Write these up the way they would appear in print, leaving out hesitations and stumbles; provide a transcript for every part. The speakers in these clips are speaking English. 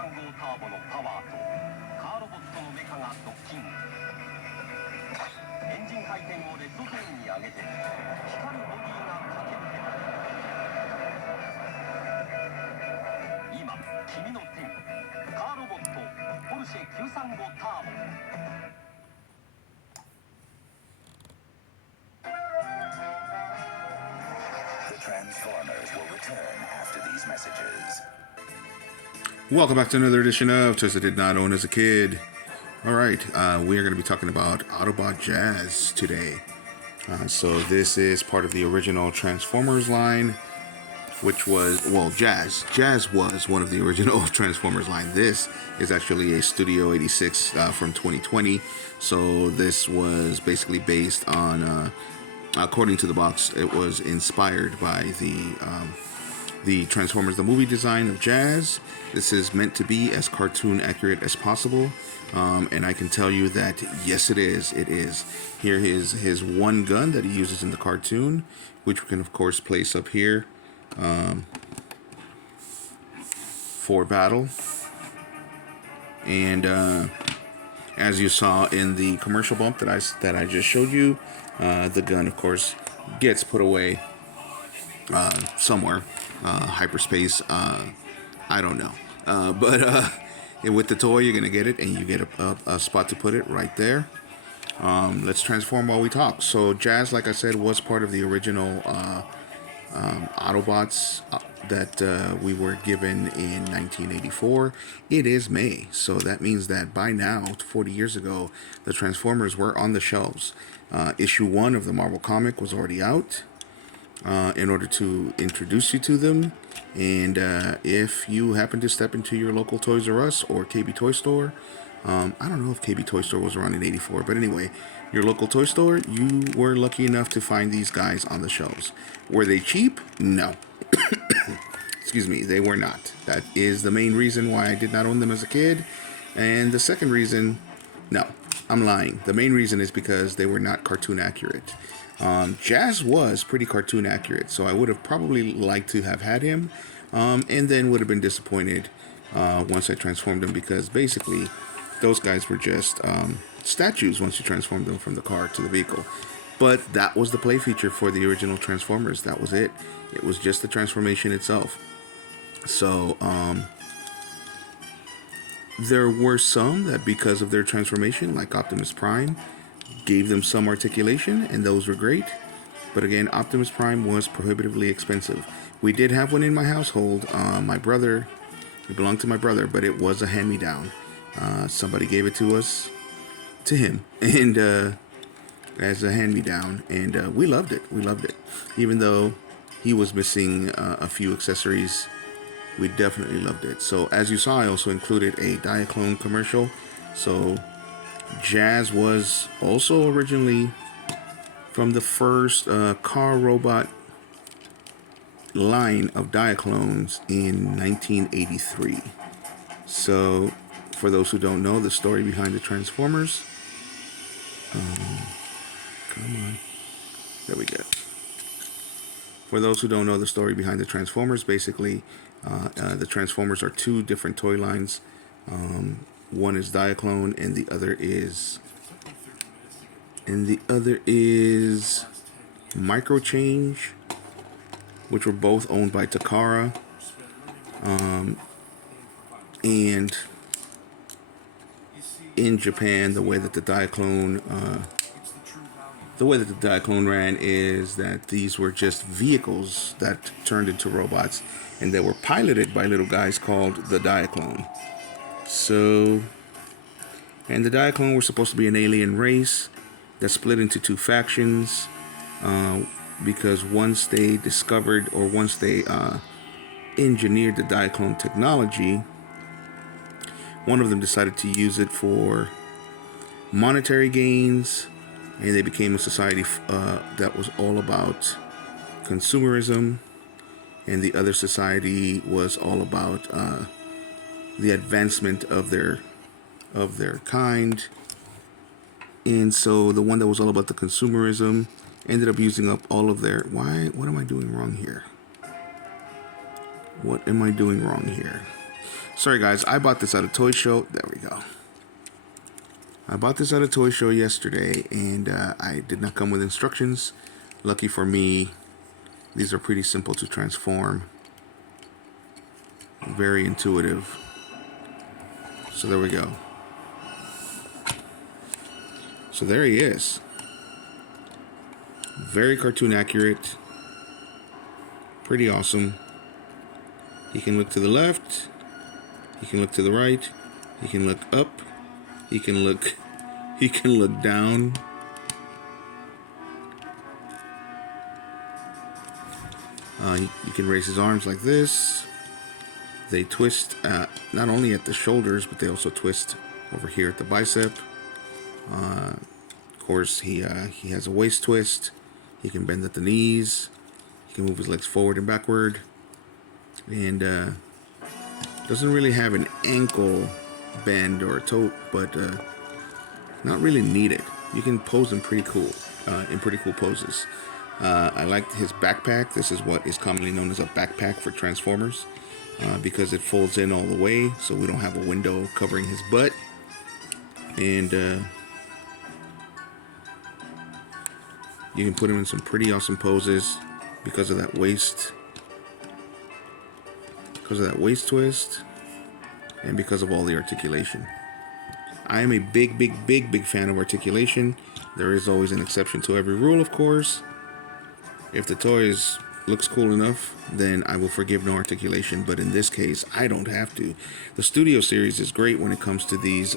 号ターボのパワーとカーロボットのメカがドッキング。エンジン回転をレッドゾーンに上げて光るボディが駆け抜けた。今君の手にカーロボットポルシェ935ターボ。Transformers will return after these messages. Welcome back to another edition of Toys I Did Not Own as a Kid. Alright, we are going to be talking about Autobot Jazz today. So this is part of the original Transformers line, which was, well, Jazz. Jazz was one of the original Transformers line. This is actually a Studio 86 from 2020. So this was basically based on, according to the box, it was inspired by the Transformers the movie design of Jazz. This is meant to be as cartoon accurate as possible, and I can tell you that yes, it is. It is. Here is his one gun that he uses in the cartoon, which we can of course place up here for battle. And as you saw in the commercial bump that I just showed you, the gun of course gets put away somewhere. Hyperspace, I don't know, but with the toy you're gonna get it, and you get a spot to put it right there. Let's transform while we talk. So Jazz, like I said, was part of the original Autobots that we were given in 1984. It is May, so that means that by now, 40 years ago, the Transformers were on the shelves. Issue 1 of the Marvel comic was already out. In order to introduce you to them, and if you happen to step into your local Toys R Us or KB Toy Store, I don't know if KB Toy Store was around in 84, but anyway, your local toy store, you were lucky enough to find these guys on the shelves. Were they cheap? No. Excuse me, they were not. That is the main reason why I did not own them as a kid. And the second reason, no, I'm lying. The main reason is because they were not cartoon accurate. Jazz was pretty cartoon accurate, so I would have probably liked to have had him, and then would have been disappointed once I transformed him, because basically those guys were just statues once you transformed them from the car to the vehicle. But that was the play feature for the original Transformers. That was it. It was just the transformation itself. So there were some that, because of their transformation, like Optimus Prime, gave them some articulation, and those were great. But again, Optimus Prime was prohibitively expensive. We did have one in my household. My brother, it belonged to my brother, but it was a hand-me-down. Somebody gave it to us, to him, and as a hand-me-down, and we loved it. We loved it, even though he was missing a few accessories. We definitely loved it. So as you saw, I also included a Diaclone commercial. So Jazz was also originally from the first car robot line of Diaclones in 1983. So for those who don't know the story behind the Transformers, come on, there we go. For those who don't know the story behind the Transformers, basically the Transformers are two different toy lines. One is Diaclone, and the other is Microchange, which were both owned by Takara. And in Japan, the way that the Diaclone ran is that these were just vehicles that turned into robots, and they were piloted by little guys called the Diaclone. So, and the Diaclone were supposed to be an alien race that split into two factions, because once they discovered, or once they engineered the Diaclone technology, one of them decided to use it for monetary gains, and they became a society that was all about consumerism, and the other society was all about the advancement of their kind. And so the one that was all about the consumerism ended up using up all of their... What am I doing wrong here? What am I doing wrong here? Sorry guys, I bought this at a toy show. There we go. I bought this at a toy show yesterday, and I did not come with instructions. Lucky for me, these are pretty simple to transform. Very intuitive. So there we go. So there he is. Very cartoon accurate. Pretty awesome. He can look to the left. He can look to the right. He can look up. He can look down. You can raise his arms like this. They twist not only at the shoulders, but they also twist over here at the bicep. Of course, he has a waist twist. He can bend at the knees. He can move his legs forward and backward. And doesn't really have an ankle bend or a toe, but not really needed. You can pose him pretty cool, in pretty cool poses. I like his backpack. This is what is commonly known as a backpack for Transformers, because it folds in all the way, so we don't have a window covering his butt. And you can put him in some pretty awesome poses because of that waist, twist, and because of all the articulation. I am a big fan of articulation. There is always an exception to every rule, of course. If the toy looks cool enough, then I will forgive no articulation. But in this case, I don't have to. The Studio Series is great when it comes to these.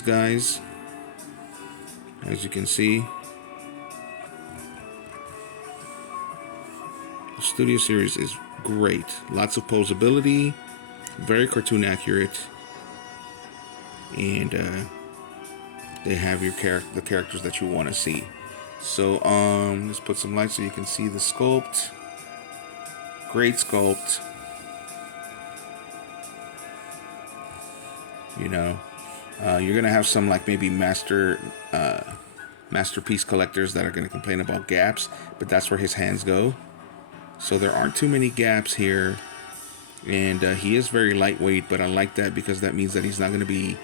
Guys, as you can see, the Studio Series is great. Lots of posability, very cartoon accurate, and they have the characters that you want to see. So let's put some light so you can see the sculpt. Great sculpt. You know, you're gonna have some like maybe masterpiece collectors that are gonna complain about gaps, but that's where his hands go. So there aren't too many gaps here, and he is very lightweight, but I like that because that means that he's not gonna be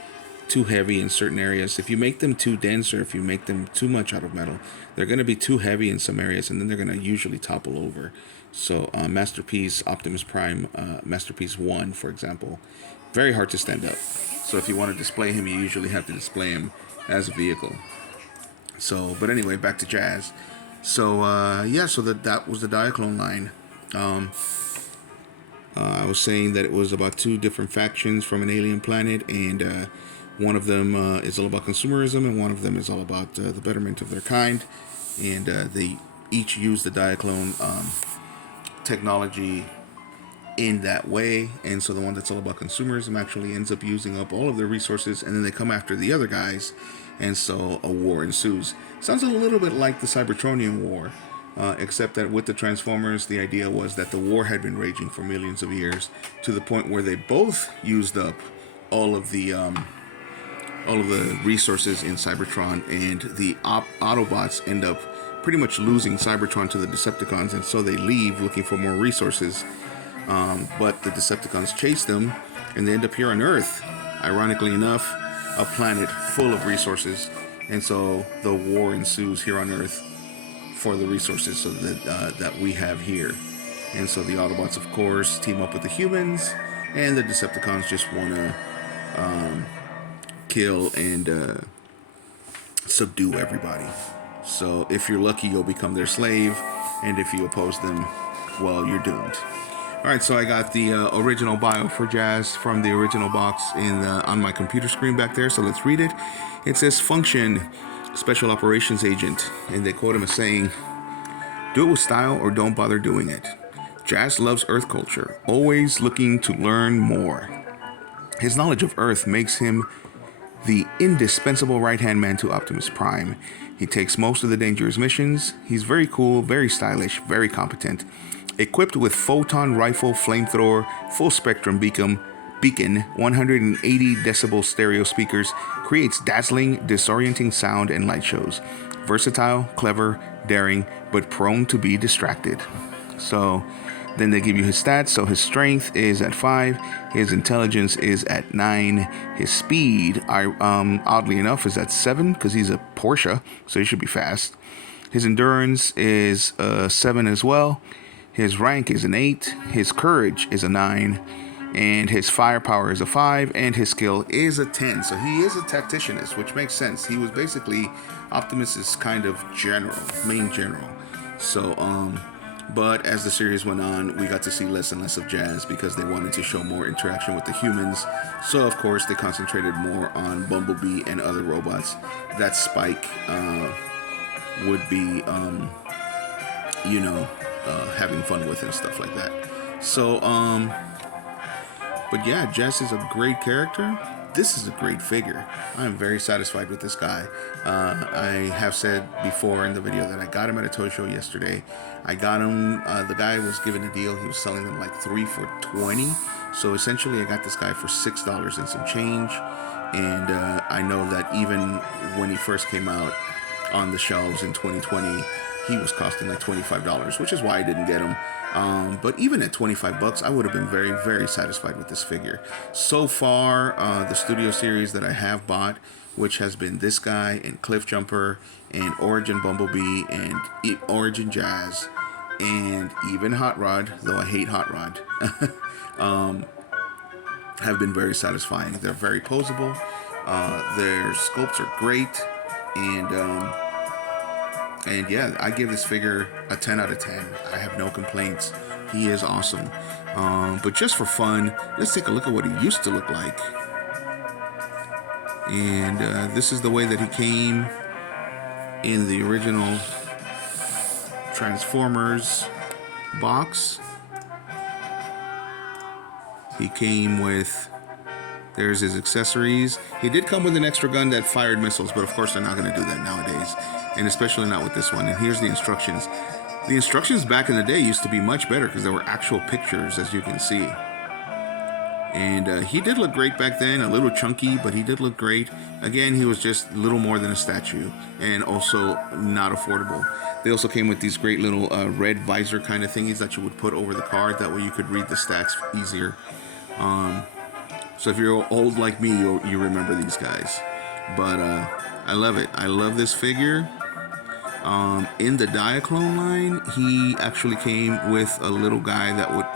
too heavy in certain areas. If you make them too dense, or if you make them too much out of metal, they're going to be too heavy in some areas, and then they're going to usually topple over. So Masterpiece Optimus Prime, Masterpiece 1, for example, very hard to stand up. So if you want to display him, you usually have to display him as a vehicle. So, but anyway, back to Jazz. So yeah, so that was the Diaclone line. I was saying that it was about two different factions from an alien planet, and one of them is all about consumerism, and one of them is all about the betterment of their kind. And they each use the Diaclone technology in that way. And so the one that's all about consumerism actually ends up using up all of their resources, and then they come after the other guys, and so a war ensues. Sounds a little bit like the Cybertronian War, except that with the Transformers, the idea was that the war had been raging for millions of years, to the point where they both used up all of the resources in Cybertron, and the Autobots end up pretty much losing Cybertron to the Decepticons, and so they leave looking for more resources. But the Decepticons chase them, and they end up here on Earth, ironically enough, a planet full of resources. And so the war ensues here on Earth for the resources so that we have here. And so the Autobots, of course, team up with the humans, and the Decepticons just want to kill and subdue everybody. So if you're lucky, you'll become their slave, and if you oppose them, well, you're doomed. Alright, so I got the original bio for Jazz from the original box on my computer screen back there, so let's read it. It says, Function, Special Operations Agent, and they quote him as saying, "Do it with style or don't bother doing it. Jazz loves Earth culture, always looking to learn more. His knowledge of Earth makes him the indispensable right-hand man to Optimus Prime. He takes most of the dangerous missions. He's very cool, very stylish, very competent. Equipped with photon rifle, flamethrower, full spectrum beacon, 180 decibel stereo speakers, creates dazzling, disorienting sound and light shows. Versatile, clever, daring, but prone to be distracted." So Then they give you his stats. So his strength is at 5, his intelligence is at 9, his speed, oddly enough, is at 7 because he's a Porsche, so he should be fast. His endurance is 7 as well. His rank is an 8. His courage is a 9. And his firepower is a 5. And his skill is a 10. So he is a tacticianist, which makes sense. He was basically Optimus's kind of general, main general. So, but as the series went on, we got to see less and less of Jazz because they wanted to show more interaction with the humans. So, of course, they concentrated more on Bumblebee and other robots that Spike would be, having fun with and stuff like that. So, but yeah, Jess is a great character. This is a great figure. I'm very satisfied with this guy. I have said before in the video that I got him at a toy show yesterday. I got him, the guy was giving a deal. He was selling them like 3 for $20. So essentially I got this guy for $6 and some change. And I know that even when he first came out on the shelves in 2020, he was costing like $25, which is why I didn't get him. But even at $25, I would have been very, very satisfied with this figure. So far, the Studio Series that I have bought, which has been this guy and Cliff Jumper and Origin Bumblebee and Origin Jazz and even Hot Rod, though I hate Hot Rod, have been very satisfying. They're very posable. Their sculpts are great. And yeah, I give this figure a 10 out of 10. I have no complaints. He is awesome. But just for fun, let's take a look at what he used to look like. And this is the way that he came in the original Transformers box. He came with, there's his accessories. He did come with an extra gun that fired missiles, but of course they're not going to do that nowadays. And especially not with this one. And here's the instructions. The instructions back in the day used to be much better because there were actual pictures, as you can see. And he did look great back then, a little chunky, but he did look great. Again, he was just a little more than a statue and also not affordable. They also came with these great little red visor kind of thingies that you would put over the card. That way you could read the stats easier. So if you're old like me, you remember these guys. But I love it. I love this figure. In the Diaclone line, he actually came with a little guy that would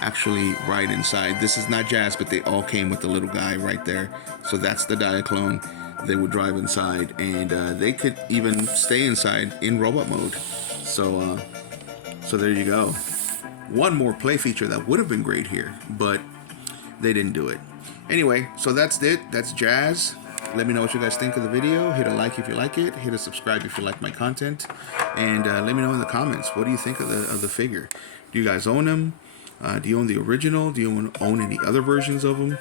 actually ride inside. This is not Jazz, but they all came with the little guy right there. So that's the Diaclone. They would drive inside, and they could even stay inside in robot mode. So there you go. One more play feature that would have been great here, but they didn't do it. Anyway, so that's it. That's Jazz. Let me know what you guys think of the video. Hit a like if you like it. Hit a subscribe if you like my content. And let me know in the comments, what do you think of the figure? Do you guys own him? Do you own the original? Do you own any other versions of him?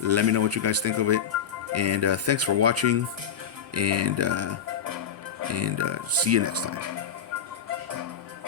Let me know what you guys think of it. And thanks for watching. And see you next time.